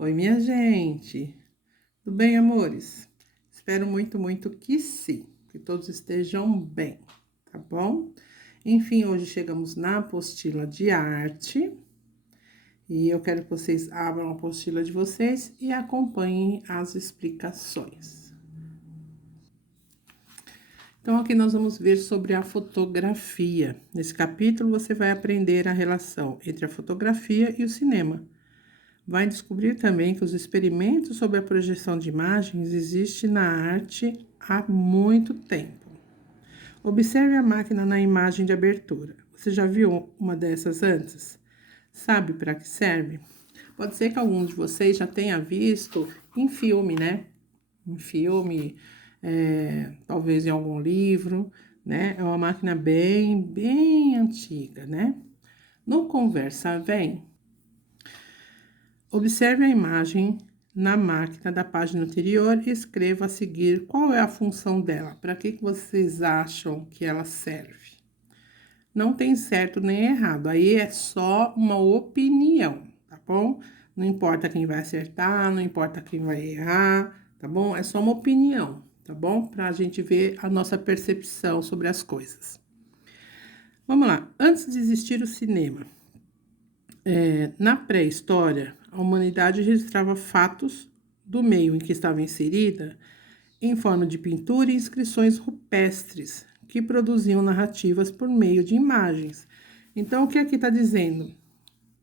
Oi, minha gente. Tudo bem, amores? Espero muito, muito que sim, que todos estejam bem, tá bom? Enfim, hoje chegamos na apostila de arte e eu quero que vocês abram a apostila de vocês e acompanhem as explicações. Então, aqui nós vamos ver sobre a fotografia. Nesse capítulo, você vai aprender a relação entre a fotografia e o cinema. Vai descobrir também que os experimentos sobre a projeção de imagens existem na arte há muito tempo. Observe a máquina na imagem de abertura. Você já viu uma dessas antes? Sabe para que serve? Pode ser que algum de vocês já tenha visto em filme, né? Em filme, talvez em algum livro, né? É uma máquina bem antiga, né? No Conversa Vem, observe a imagem na máquina da página anterior e escreva a seguir qual é a função dela. Para que vocês acham que ela serve? Não tem certo nem errado, aí é só uma opinião, tá bom? Não importa quem vai acertar, não importa quem vai errar, tá bom? É só uma opinião, tá bom? Para a gente ver a nossa percepção sobre as coisas. Vamos lá, antes de existir o cinema, na pré-história, a humanidade registrava fatos do meio em que estava inserida em forma de pintura e inscrições rupestres, que produziam narrativas por meio de imagens. Então, o que aqui está dizendo?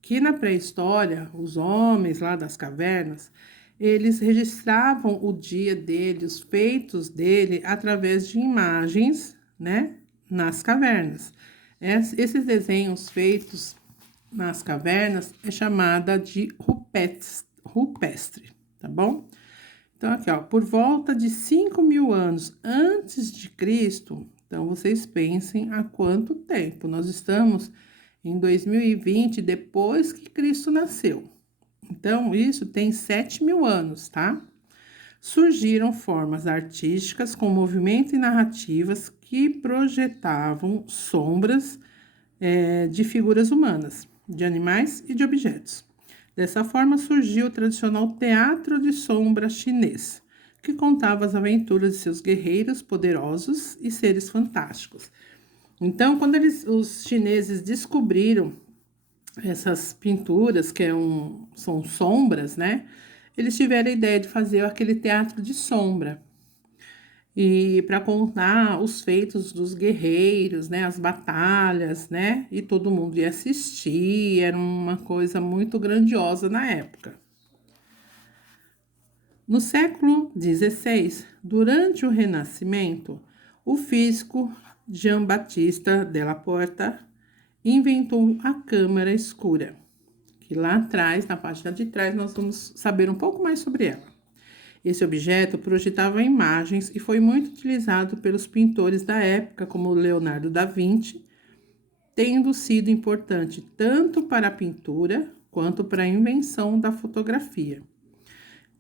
Que na pré-história, os homens lá das cavernas, eles registravam o dia dele, os feitos dele, através de imagens, né, nas cavernas. Esses desenhos feitos nas cavernas é chamada de rupestre, tá bom? Então, aqui, ó, por volta de 5.000 anos antes de Cristo, então vocês pensem há quanto tempo. Nós estamos em 2020, depois que Cristo nasceu. Então, isso tem 7.000 anos, tá? Surgiram formas artísticas com movimento e narrativas que projetavam sombras de figuras humanas, de animais e de objetos. Dessa forma surgiu o tradicional teatro de sombra chinês, que contava as aventuras de seus guerreiros poderosos e seres fantásticos. Então, quando os chineses descobriram essas pinturas, são sombras, né? Eles tiveram a ideia de fazer aquele teatro de sombra e para contar os feitos dos guerreiros, né, as batalhas, né, e todo mundo ia assistir, era uma coisa muito grandiosa na época. No século XVI, durante o Renascimento, o físico Jean-Baptiste Della Porta inventou a câmara escura, que lá atrás, na página de trás, nós vamos saber um pouco mais sobre ela. Esse objeto projetava imagens e foi muito utilizado pelos pintores da época, como Leonardo da Vinci, tendo sido importante tanto para a pintura quanto para a invenção da fotografia.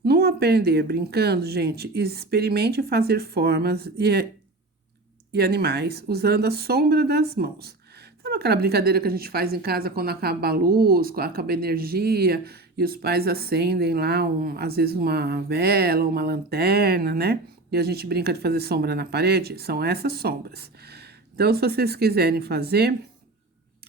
No aprender brincando, gente, experimente fazer formas e animais usando a sombra das mãos. Sabe aquela brincadeira que a gente faz em casa quando acaba a luz, quando acaba a energia e os pais acendem lá, às vezes, uma vela, uma lanterna, né? E a gente brinca de fazer sombra na parede? São essas sombras. Então, se vocês quiserem fazer,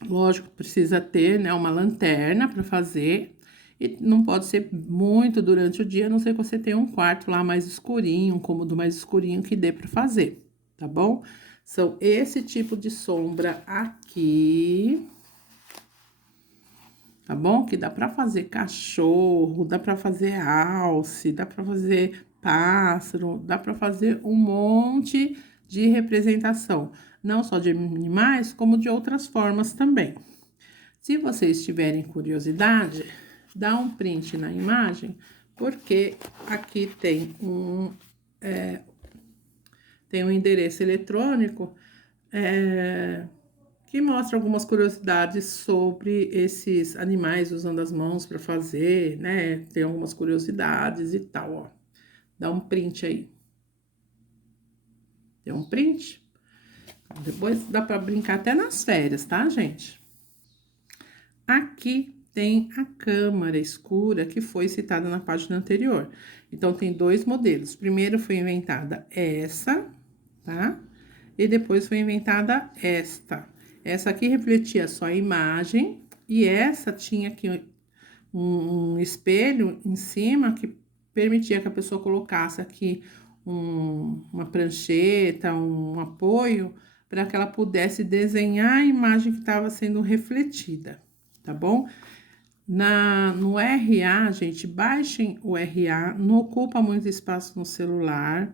lógico, precisa ter, né, uma lanterna para fazer. E não pode ser muito durante o dia, a não ser que você tenha um quarto lá mais escurinho, um cômodo mais escurinho que dê para fazer, tá bom? São esse tipo de sombra aqui, tá bom? Que dá para fazer cachorro, dá para fazer alce, dá para fazer pássaro, dá para fazer um monte de representação, não só de animais, como de outras formas também. Se vocês tiverem curiosidade, dá um print na imagem, porque aqui tem um endereço eletrônico que mostra algumas curiosidades sobre esses animais usando as mãos para fazer, né? Tem algumas curiosidades e tal, ó. Dá um print aí. Tem um print? Depois dá para brincar até nas férias, tá, gente? Aqui tem a câmara escura que foi citada na página anterior. Então, tem dois modelos. Primeiro foi inventada essa, tá? E depois foi inventada esta. Essa aqui refletia só a imagem e essa tinha aqui um espelho em cima que permitia que a pessoa colocasse aqui uma prancheta, um apoio, para que ela pudesse desenhar a imagem que estava sendo refletida, tá bom? No RA, gente, baixem o RA, não ocupa muito espaço no celular.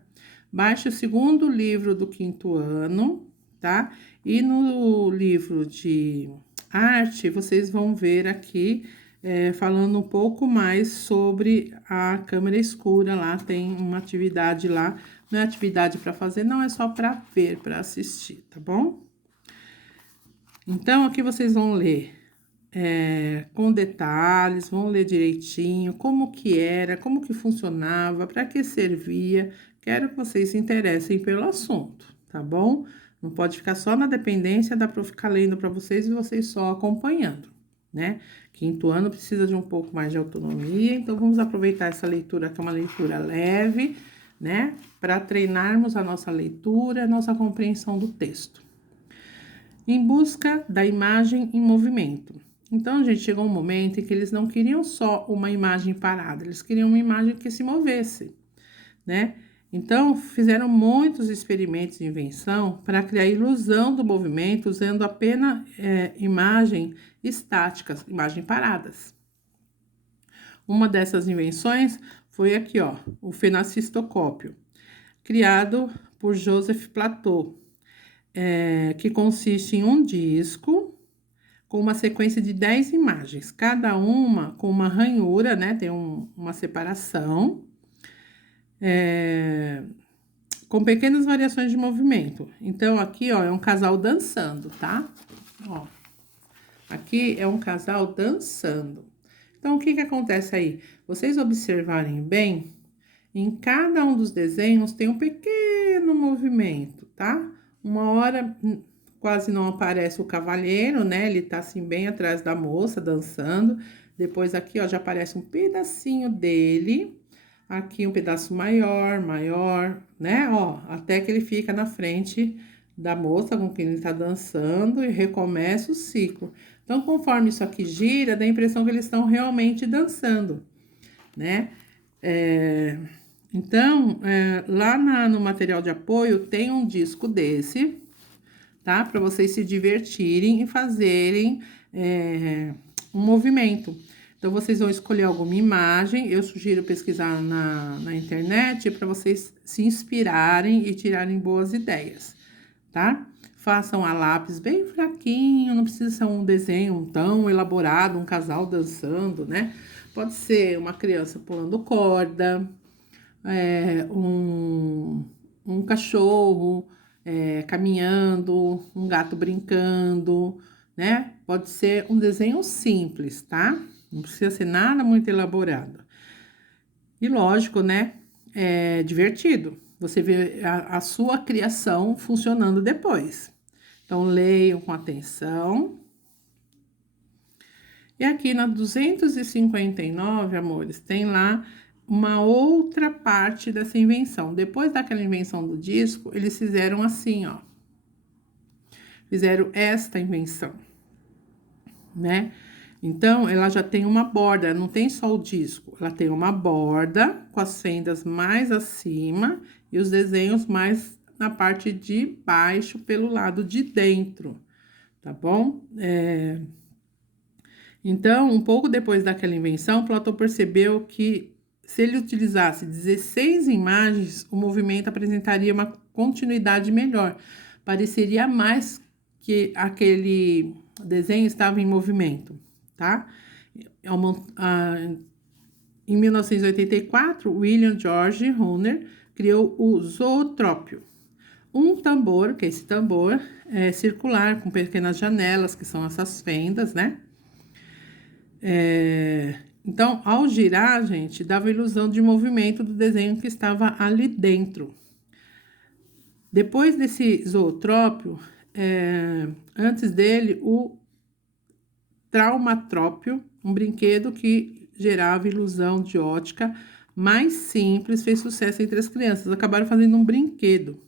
Baixe o segundo livro do 5º ano, tá? E no livro de arte, vocês vão ver aqui, falando um pouco mais sobre a câmera escura. Lá tem uma atividade lá, não é atividade para fazer, não, é só para ver, para assistir, tá bom? Então, aqui vocês vão ler com detalhes, vão ler direitinho como que era, como que funcionava, para que servia. Quero que vocês se interessem pelo assunto, tá bom? Não pode ficar só na dependência da prof ficar lendo para vocês e vocês só acompanhando, né? 5º ano precisa de um pouco mais de autonomia, então vamos aproveitar essa leitura, que é uma leitura leve, né? Para treinarmos a nossa leitura, a nossa compreensão do texto. Em busca da imagem em movimento. Então, gente, chegou um momento em que eles não queriam só uma imagem parada, eles queriam uma imagem que se movesse, né? Então, fizeram muitos experimentos de invenção para criar a ilusão do movimento usando apenas imagem estáticas, imagens paradas. Uma dessas invenções foi aqui, ó, o fenacistoscópio, criado por Joseph Plateau, que consiste em um disco com uma sequência de 10 imagens, cada uma com uma ranhura, né? Tem uma separação, com pequenas variações de movimento. Então, aqui, ó, é um casal dançando, tá? Ó, aqui é um casal dançando. Então, o que que acontece aí? Vocês observarem bem, em cada um dos desenhos tem um pequeno movimento, tá? Uma hora quase não aparece o cavalheiro, né? Ele tá assim bem atrás da moça dançando. Depois aqui, ó, já aparece um pedacinho dele. Aqui um pedaço maior, né? Ó, até que ele fica na frente da moça com quem ele tá dançando e recomeça o ciclo. Então, conforme isso aqui gira, dá a impressão que eles estão realmente dançando, né? Então, lá no material de apoio tem um disco desse, tá? Para vocês se divertirem e fazerem um movimento. Então, vocês vão escolher alguma imagem. Eu sugiro pesquisar na internet para vocês se inspirarem e tirarem boas ideias, tá? Façam a lápis bem fraquinho, não precisa ser um desenho tão elaborado, um casal dançando, né? Pode ser uma criança pulando corda, um cachorro caminhando, um gato brincando, né? Pode ser um desenho simples, tá? Não precisa ser nada muito elaborado. E lógico, né? É divertido. Você vê a sua criação funcionando depois. Então, leiam com atenção. E aqui na 259, amores, tem lá uma outra parte dessa invenção. Depois daquela invenção do disco, eles fizeram assim, ó. Fizeram esta invenção, né? Então, ela já tem uma borda, não tem só o disco. Ela tem uma borda com as fendas mais acima e os desenhos mais na parte de baixo pelo lado de dentro, tá bom? Então, um pouco depois daquela invenção, Platão percebeu que se ele utilizasse 16 imagens, o movimento apresentaria uma continuidade melhor. Pareceria mais que aquele desenho estava em movimento, tá? Em 1984, William George Horner criou o zootrópio. Um tambor, que é esse tambor, circular, com pequenas janelas, que são essas fendas, né? Então, ao girar, gente, dava a ilusão de movimento do desenho que estava ali dentro. Depois desse zootrópio, antes dele, o traumatrópio um brinquedo que gerava ilusão de ótica mais simples, fez sucesso entre as crianças. Acabaram fazendo um brinquedo,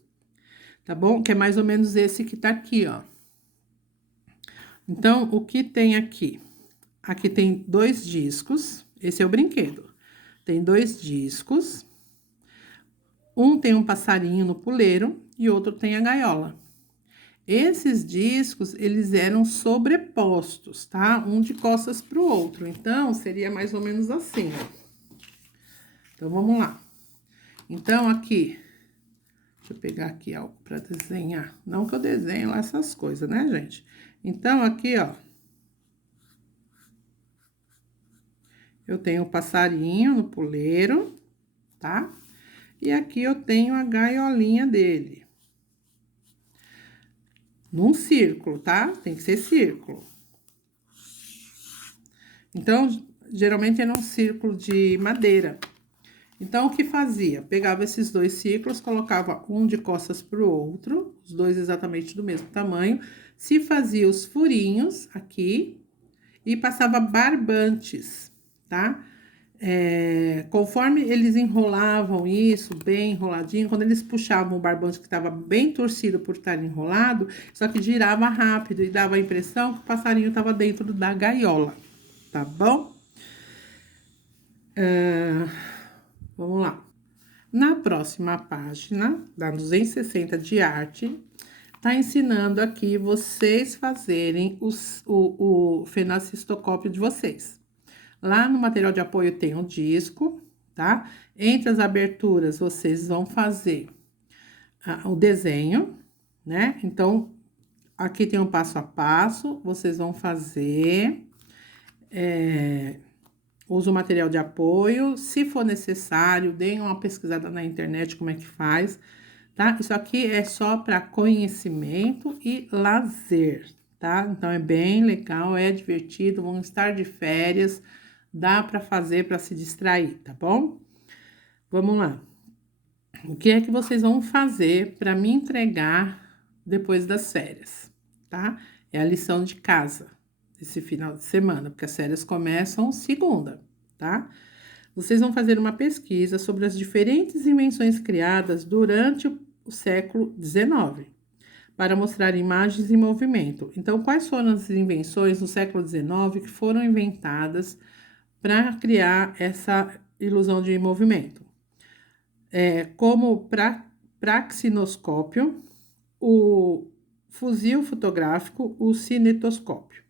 tá bom? Que é mais ou menos esse que tá aqui, ó. Então, o que tem aqui? Aqui tem 2 discos, esse é o brinquedo. Tem 2 discos, um tem um passarinho no puleiro e outro tem a gaiola. Esses discos, eles eram sobrepostos, tá? Um de costas para o outro. Então, seria mais ou menos assim, ó. Então, vamos lá. Então, aqui, deixa eu pegar aqui algo para desenhar. Não que eu desenho lá essas coisas, né, gente? Então, aqui, ó. Eu tenho o passarinho no puleiro, tá? E aqui eu tenho a gaiolinha dele. Num círculo, tá? Tem que ser círculo. Então, geralmente era um círculo de madeira. Então, o que fazia? Pegava esses 2 círculos, colocava um de costas pro outro, os 2 exatamente do mesmo tamanho, se fazia os furinhos aqui e passava barbantes, tá? Conforme eles enrolavam isso, bem enroladinho, quando eles puxavam o barbante que estava bem torcido por estar enrolado, só que girava rápido e dava a impressão que o passarinho estava dentro da gaiola, tá bom? Vamos lá. Na próxima página, da 260 de arte, tá ensinando aqui vocês fazerem o fenacistocópio de vocês. Lá no material de apoio tem um disco, tá? Entre as aberturas, vocês vão fazer o desenho, né? Então, aqui tem um passo a passo, vocês vão fazer, usa o material de apoio, se for necessário, deem uma pesquisada na internet como é que faz, tá? Isso aqui é só para conhecimento e lazer, tá? Então, é bem legal, é divertido, vão estar de férias, dá para fazer para se distrair, tá bom? Vamos lá. O que é que vocês vão fazer para me entregar depois das férias, tá? É a lição de casa esse final de semana, porque as férias começam segunda, tá? Vocês vão fazer uma pesquisa sobre as diferentes invenções criadas durante o século XIX, para mostrar imagens em movimento. Então, quais foram as invenções no século XIX que foram inventadas para criar essa ilusão de movimento? Como o praxinoscópio, o fuzil fotográfico, o cinetoscópio.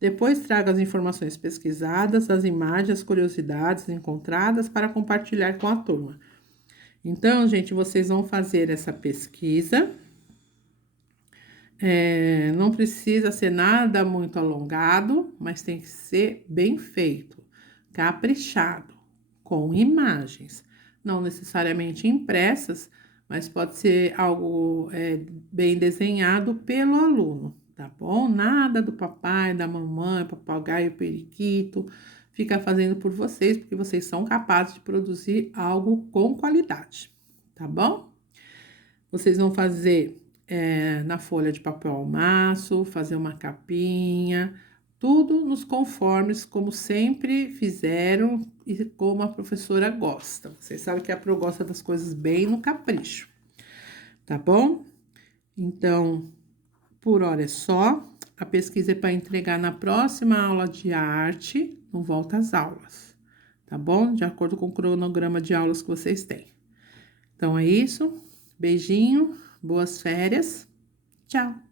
Depois traga as informações pesquisadas, as imagens, as curiosidades encontradas para compartilhar com a turma. Então, gente, vocês vão fazer essa pesquisa. Não precisa ser nada muito alongado, mas tem que ser bem feito, caprichado, com imagens. Não necessariamente impressas, mas pode ser algo bem desenhado pelo aluno, tá bom? Nada do papai, da mamãe, papagaio, periquito, fica fazendo por vocês, porque vocês são capazes de produzir algo com qualidade, tá bom? Vocês vão fazer na folha de papel ao maço, fazer uma capinha, tudo nos conformes, como sempre fizeram e como a professora gosta. Vocês sabem que a Pro gosta das coisas bem no capricho, tá bom? Então, por hora é só. A pesquisa é para entregar na próxima aula de arte, não volta às aulas, tá bom? De acordo com o cronograma de aulas que vocês têm. Então, é isso. Beijinho, boas férias. Tchau!